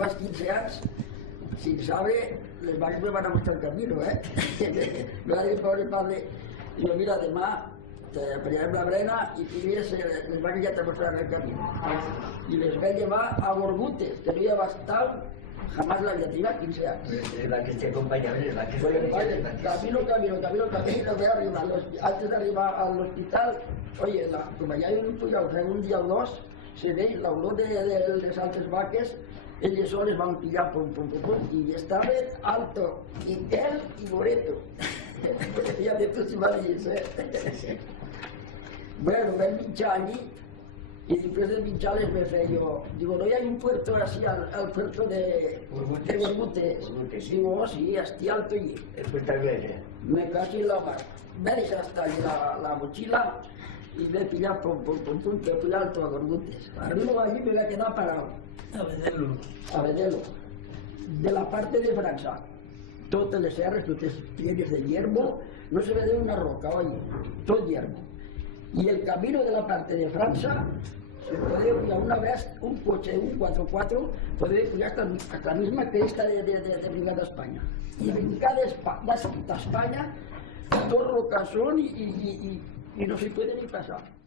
llevas 15 años sin saber, les vaques me van a mostrar el camino, me va a decir, pobre padre, yo mira, además, te pelearé la brena y tuviese, les vaques ya te mostrarán el camino. Y les voy a llevar a Borgutes, que no había estado jamás la vida, tenía 15 años. El vaques te acompañaba, el vaques camino, de arriba, antes de arribar al hospital, oye, como ya hay un pujado, un día o dos, se ve la olor de saltes vaques, ellos solos van pillar, pum, y estaba alto, y él y Moreto. Ya de tus imágenes, Bueno, ven pinchar allí, y después de pinchar les me yo, digo, ¿no hay un puerto así al puerto de Borgutes? Digo, sí, hasta alto y... El puerto Albergue. Me casi la mar. Me dejé hasta allí la mochila y me pillar, pum, que fui alto a Borgutes. Arriba allí me voy a quedar parado. A verlo. De la parte de Francia, todas las serras, todos los pliegues de hierbo, no se ve de una roca, oye, todo hierbo. Y el camino de la parte de Francia, se puede ir una vez un coche, un 4x4, puede ir hasta la misma que esta de Brigada España. Y Brigada España, todo rocasón y no se puede ni pasar.